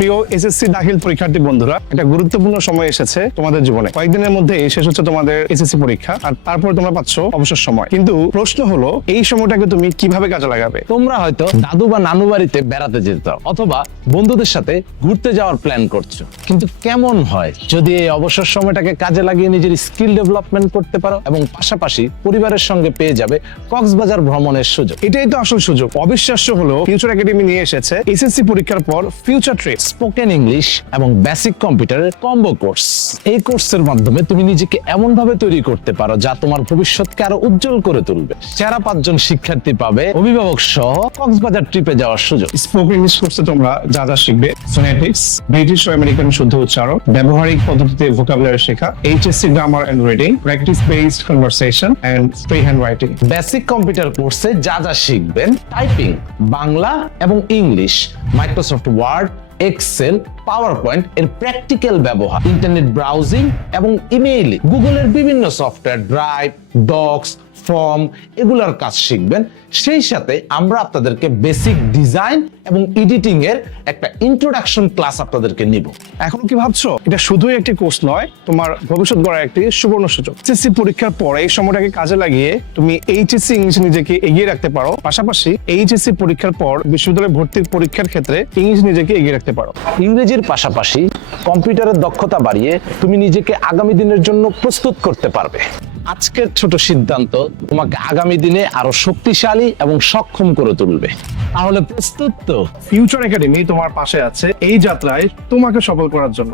প্রিয় এসএসসি দাখিল পরীক্ষার্থী বন্ধুরা, একটা গুরুত্বপূর্ণ সময় এসেছে তোমাদের জীবনে। কয়েকদিনের মধ্যে শেষ হচ্ছে তোমাদের এসএসসি পরীক্ষা, আর তারপর তোমরা পাচ্ছ অবসর সময়। কিন্তু প্রশ্ন হলো, এই সময়টাকে তুমি কিভাবে কাজে লাগাবে? তোমরা হয়তো দাদু বা নানু বাড়িতে বেড়াতে যেতে চাও, অথবা বন্ধুদের সাথে ঘুরতে যাওয়ার প্ল্যান করছো। কিন্তু কেমন হয় যদি এই অবসর সময়টাকে কাজে লাগিয়ে নিজের স্কিল ডেভেলপমেন্ট করতে পারো এবং পাশাপাশি পরিবারের সঙ্গে পেয়ে যাবে কক্সবাজার ভ্রমণের সুযোগ। এটাই তো আসল সুযোগ। অবিশ্বাস্য হলো, ফিউচার একাডেমি নিয়ে এসেছে এসএসসি পরীক্ষার পর ফিউচার ট্রিপ, স্পোকেন ইংলিশ এবং বেসিক কম্পিউটারের কম্বো কোর্স। এই কোর্সের মাধ্যমে তুমি নিজেকে এমন ভাবে তৈরি করতে পারো যা তোমার ভবিষ্যৎকে আরো উজ্জ্বল করে তুলবে। সেরা 5 জন শিক্ষার্থী পাবে অভিভাবক সহ কক্সবাজার ট্রিপে যাওয়ার সুযোগ। স্পোকেন ইংলিশ কোর্সে তোমরা যা যা শিখবে: ফোনেটিক্স, ব্রিটিশ ও আমেরিকান শুদ্ধ উচ্চারণ, ব্যবহারিক পদ্ধতিতে ভোকাবুলারি শেখা, HSC grammar and reading, practice based conversation and free hand writing. Basic computer কোর্সে যা যা শিখবেন: টাইপিং, বাংলা এবং English, Microsoft Word, Excel, PowerPoint এর প্র্যাকটিক্যাল ব্যবহার, ইন্টারনেট ব্রাউজিং এবং ইমেইল, গুগলের বিভিন্ন সফটওয়্যার, ড্রাইভ, ডক্স, ফর্ম, এগুলার কাজ শিখবেন। সেই সাথে আমরা আপনাদেরকে বেসিক ডিজাইন এবং এডিটিং এর একটা ইন্ট্রোডাকশন ক্লাস আপনাদেরকে নিব। এখন কি ভাবছো, এটা শুধুই একটি কোর্স নয়, তোমার ভবিষ্যৎ গড়ার একটি সুবর্ণ সুযোগ। এসএসসি পরীক্ষার পর এই সময়টাকে কাজে লাগিয়ে তুমি এইচএসসি ইংলিশে নিজেকে এগিয়ে রাখতে পারো। পাশাপাশি এইচএসসি পরীক্ষার পর বিশ্ববিদ্যালয়ে ভর্তির পরীক্ষার ক্ষেত্রে ইংলিশ নিজেকে এগিয়ে রাখতে পারো। ইংরেজির পাশাপাশি কম্পিউটারের দক্ষতা বাড়িয়ে তুমি নিজেকে আগামী দিনের জন্য প্রস্তুত করতে পারবে। আজকের ছোট সিদ্ধান্ত তোমাকে আগামী দিনে আরো শক্তিশালী এবং সক্ষম করে তুলবে। তাহলে প্রস্তুত তো? ফিউচার একাডেমি তোমার পাশে আছে এই যাত্রায় তোমাকে সফল করার জন্য।